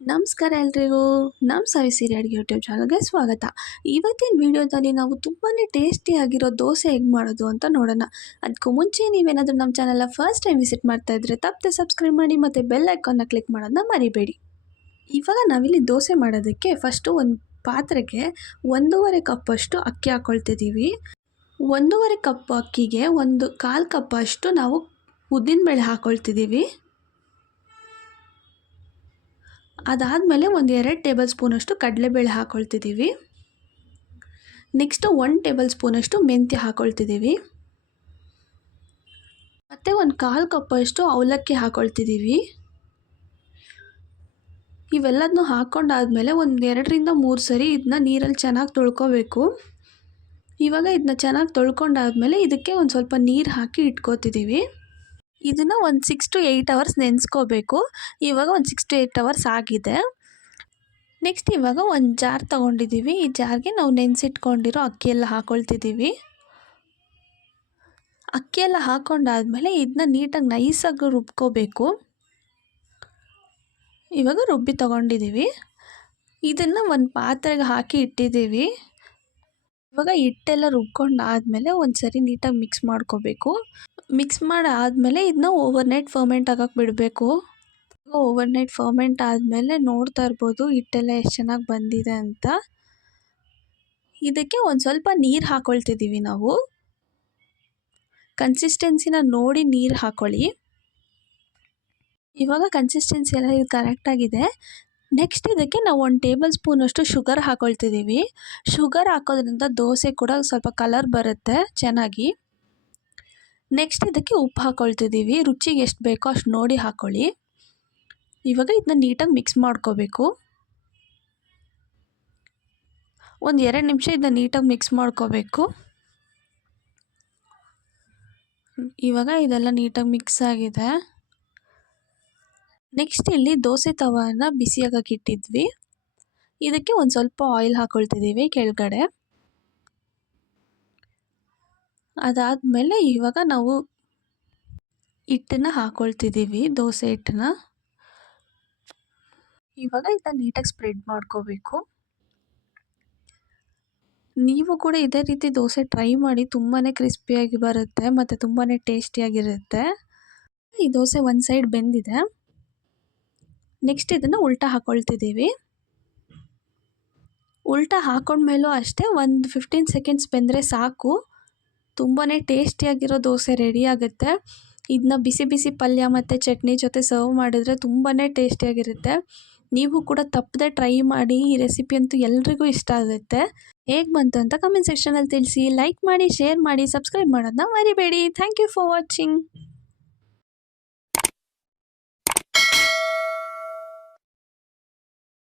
ನಮಸ್ಕಾರ ಎಲ್ರಿಗೂ. ನಮ್ಮ ಸವಿಸಿರಿ ಅಡುಗೆ ಯೂಟ್ಯೂಬ್ ಚಾನಲ್ಗೆ ಸ್ವಾಗತ. ಇವತ್ತಿನ ವಿಡಿಯೋದಲ್ಲಿ ನಾವು ತುಂಬಾ ಟೇಸ್ಟಿಯಾಗಿರೋ ದೋಸೆ ಹೇಗೆ ಮಾಡೋದು ಅಂತ ನೋಡೋಣ. ಅದಕ್ಕೂ ಮುಂಚೆ ನೀವೇನಾದರೂ ನಮ್ಮ ಚಾನಲ್ನ ಫಸ್ಟ್ ಟೈಮ್ ವಿಸಿಟ್ ಮಾಡ್ತಾ ಇದ್ದರೆ ತಪ್ಪದೆ ಸಬ್ಸ್ಕ್ರೈಬ್ ಮಾಡಿ ಮತ್ತು ಬೆಲ್ ಐಕಾನ್ನ ಕ್ಲಿಕ್ ಮಾಡೋದನ್ನ ಮರಿಬೇಡಿ. ಇವಾಗ ನಾವಿಲ್ಲಿ ದೋಸೆ ಮಾಡೋದಕ್ಕೆ ಫಸ್ಟು ಒಂದು ಪಾತ್ರೆಗೆ 1.5 ಕಪ್ಪಷ್ಟು ಅಕ್ಕಿ ಹಾಕ್ಕೊಳ್ತಿದ್ದೀವಿ. 1.5 ಕಪ್ ಅಕ್ಕಿಗೆ 1/4 ಕಪ್ಪಷ್ಟು ನಾವು ಉದ್ದಿನಬೇಳೆ ಹಾಕ್ಕೊಳ್ತಿದ್ದೀವಿ. ಅದಾದಮೇಲೆ 2 ಟೇಬಲ್ ಸ್ಪೂನಷ್ಟು ಕಡಲೆಬೇಳೆ ಹಾಕ್ಕೊಳ್ತಿದ್ದೀವಿ. ನೆಕ್ಸ್ಟು 1 ಟೇಬಲ್ ಸ್ಪೂನಷ್ಟು ಮೆಂತ್ಯ ಹಾಕ್ಕೊಳ್ತಿದ್ದೀವಿ. ಮತ್ತು 1/4 ಕಪ್ಪಷ್ಟು ಅವಲಕ್ಕಿ ಹಾಕ್ಕೊಳ್ತಿದ್ದೀವಿ. ಇವೆಲ್ಲದನ್ನೂ ಹಾಕ್ಕೊಂಡಾದ್ಮೇಲೆ 2ರಿಂದ 3 ಸರಿ ಇದನ್ನ ನೀರಲ್ಲಿ ಚೆನ್ನಾಗಿ ತೊಳ್ಕೊಬೇಕು. ಇವಾಗ ಇದನ್ನ ಚೆನ್ನಾಗಿ ತೊಳ್ಕೊಂಡಾದ್ಮೇಲೆ ಇದಕ್ಕೆ ಒಂದು ಸ್ವಲ್ಪ ನೀರು ಹಾಕಿ ಇಟ್ಕೋತಿದ್ದೀವಿ. ಇದನ್ನು ಒಂದು 6 to 8 ಅವರ್ಸ್ ನೆನೆಸ್ಕೋಬೇಕು. ಇವಾಗ ಒಂದು 6 to 8 ಅವರ್ಸ್ ಆಗಿದೆ. ನೆಕ್ಸ್ಟ್ ಇವಾಗ ಒಂದು ಜಾರ್ ತೊಗೊಂಡಿದ್ದೀವಿ. ಈ ಜಾರ್ಗೆ ನಾವು ನೆನೆಸಿಟ್ಕೊಂಡಿರೋ ಅಕ್ಕಿಯೆಲ್ಲ ಹಾಕ್ಕೊಳ್ತಿದ್ದೀವಿ. ಅಕ್ಕಿಯೆಲ್ಲ ಹಾಕ್ಕೊಂಡಾದ್ಮೇಲೆ ಇದನ್ನ ನೀಟಾಗಿ ನೈಸಾಗಿ ರುಬ್ಕೋಬೇಕು. ಇವಾಗ ರುಬ್ಬಿ ತೊಗೊಂಡಿದ್ದೀವಿ. ಇದನ್ನು ಒಂದು ಪಾತ್ರೆಗೆ ಹಾಕಿ ಇಟ್ಟಿದ್ದೀವಿ. ಇವಾಗ ಹಿಟ್ಟೆಲ್ಲ ರುಬ್ಕೊಂಡಾದ್ಮೇಲೆ ಒಂದು ಸರಿ ನೀಟಾಗಿ ಮಿಕ್ಸ್ ಮಾಡ್ಕೋಬೇಕು. ಮಿಕ್ಸ್ ಮಾಡಾದಮೇಲೆ ಇದನ್ನ ಓವರ್ನೈಟ್ ಫರ್ಮೆಂಟ್ ಆಗೋಕ್ಕೆ ಬಿಡಬೇಕು. ಓವರ್ನೈಟ್ ಫರ್ಮೆಂಟ್ ಆದಮೇಲೆ ನೋಡ್ತಾ ಇರ್ಬೋದು ಹಿಟ್ಟೆಲ್ಲ ಎಷ್ಟು ಚೆನ್ನಾಗಿ ಬಂದಿದೆ ಅಂತ. ಇದಕ್ಕೆ ಒಂದು ಸ್ವಲ್ಪ ನೀರು ಹಾಕ್ಕೊಳ್ತಿದ್ದೀವಿ ನಾವು. ಕನ್ಸಿಸ್ಟೆನ್ಸಿನ ನೋಡಿ ನೀರು ಹಾಕ್ಕೊಳ್ಳಿ. ಇವಾಗ ಕನ್ಸಿಸ್ಟೆನ್ಸಿ ಎಲ್ಲ ಇದು ಕರೆಕ್ಟಾಗಿದೆ. ನೆಕ್ಸ್ಟ್ ಇದಕ್ಕೆ ನಾವು 1 ಟೇಬಲ್ ಸ್ಪೂನಷ್ಟು ಶುಗರ್ ಹಾಕ್ಕೊಳ್ತಿದ್ದೀವಿ. ಶುಗರ್ ಹಾಕೋದ್ರಿಂದ ದೋಸೆ ಕೂಡ ಸ್ವಲ್ಪ ಕಲರ್ ಬರುತ್ತೆ ಚೆನ್ನಾಗಿ. ನೆಕ್ಸ್ಟ್ ಇದಕ್ಕೆ ಉಪ್ಪು ಹಾಕ್ಕೊಳ್ತಿದ್ದೀವಿ. ರುಚಿಗೆ ಎಷ್ಟು ಬೇಕೋ ಅಷ್ಟು ನೋಡಿ ಹಾಕ್ಕೊಳ್ಳಿ. ಇವಾಗ ಇದನ್ನ ನೀಟಾಗಿ ಮಿಕ್ಸ್ ಮಾಡ್ಕೋಬೇಕು. ಒಂದು 2 ನಿಮಿಷ ಇದನ್ನ ನೀಟಾಗಿ ಮಿಕ್ಸ್ ಮಾಡ್ಕೋಬೇಕು. ಇವಾಗ ಇದೆಲ್ಲ ನೀಟಾಗಿ ಮಿಕ್ಸ್ ಆಗಿದೆ. ನೆಕ್ಸ್ಟ್ ಇಲ್ಲಿ ದೋಸೆ ತವಾನ ಬಿಸಿಯಾಗಕ್ಕೆ ಇಟ್ಟಿದ್ವಿ. ಇದಕ್ಕೆ ಒಂದು ಸ್ವಲ್ಪ ಆಯಿಲ್ ಹಾಕ್ಕೊಳ್ತಿದ್ದೀವಿ ಕೆಳಗಡೆ. ಅದಾದಮೇಲೆ ಇವಾಗ ನಾವು ಹಿಟ್ಟನ್ನು ಹಾಕ್ಕೊಳ್ತಿದ್ದೀವಿ, ದೋಸೆ ಹಿಟ್ಟನ್ನು. ಇವಾಗ ಇದನ್ನ ನೀಟಾಗಿ ಸ್ಪ್ರೆಡ್ ಮಾಡ್ಕೋಬೇಕು. ನೀವು ಕೂಡ ಇದೇ ರೀತಿ ದೋಸೆ ಟ್ರೈ ಮಾಡಿ. ತುಂಬಾ ಕ್ರಿಸ್ಪಿಯಾಗಿ ಬರುತ್ತೆ ಮತ್ತು ತುಂಬಾ ಟೇಸ್ಟಿಯಾಗಿರುತ್ತೆ. ಈ ದೋಸೆ ಒಂದು ಸೈಡ್ ಬೆಂದಿದೆ. ನೆಕ್ಸ್ಟ್ ಇದನ್ನು ಉಲ್ಟಾ ಹಾಕ್ಕೊಳ್ತಿದ್ದೀವಿ. ಉಲ್ಟಾ ಹಾಕ್ಕೊಂಡ್ಮೇಲೂ ಅಷ್ಟೇ ಒಂದು 15 ಸೆಕೆಂಡ್ಸ್ ಬೆಂದರೆ ಸಾಕು. ತುಂಬಾ ಟೇಸ್ಟಿಯಾಗಿರೋ ದೋಸೆ ರೆಡಿ ಆಗುತ್ತೆ. ಇದನ್ನ ಬಿಸಿ ಬಿಸಿ ಪಲ್ಯ ಮತ್ತು ಚಟ್ನಿ ಜೊತೆ ಸರ್ವ್ ಮಾಡಿದರೆ ತುಂಬಾ ಟೇಸ್ಟಿಯಾಗಿರುತ್ತೆ. ನೀವು ಕೂಡ ತಪ್ಪದೆ ಟ್ರೈ ಮಾಡಿ. ಈ ರೆಸಿಪಿ ಅಂತೂ ಎಲ್ರಿಗೂ ಇಷ್ಟ ಆಗುತ್ತೆ. ಹೇಗೆ ಬಂತು ಅಂತ ಕಮೆಂಟ್ ಸೆಕ್ಷನಲ್ಲಿ ತಿಳಿಸಿ. ಲೈಕ್ ಮಾಡಿ, ಶೇರ್ ಮಾಡಿ, ಸಬ್ಸ್ಕ್ರೈಬ್ ಮಾಡೋದನ್ನ ಮರಿಬೇಡಿ. Thank you for watching.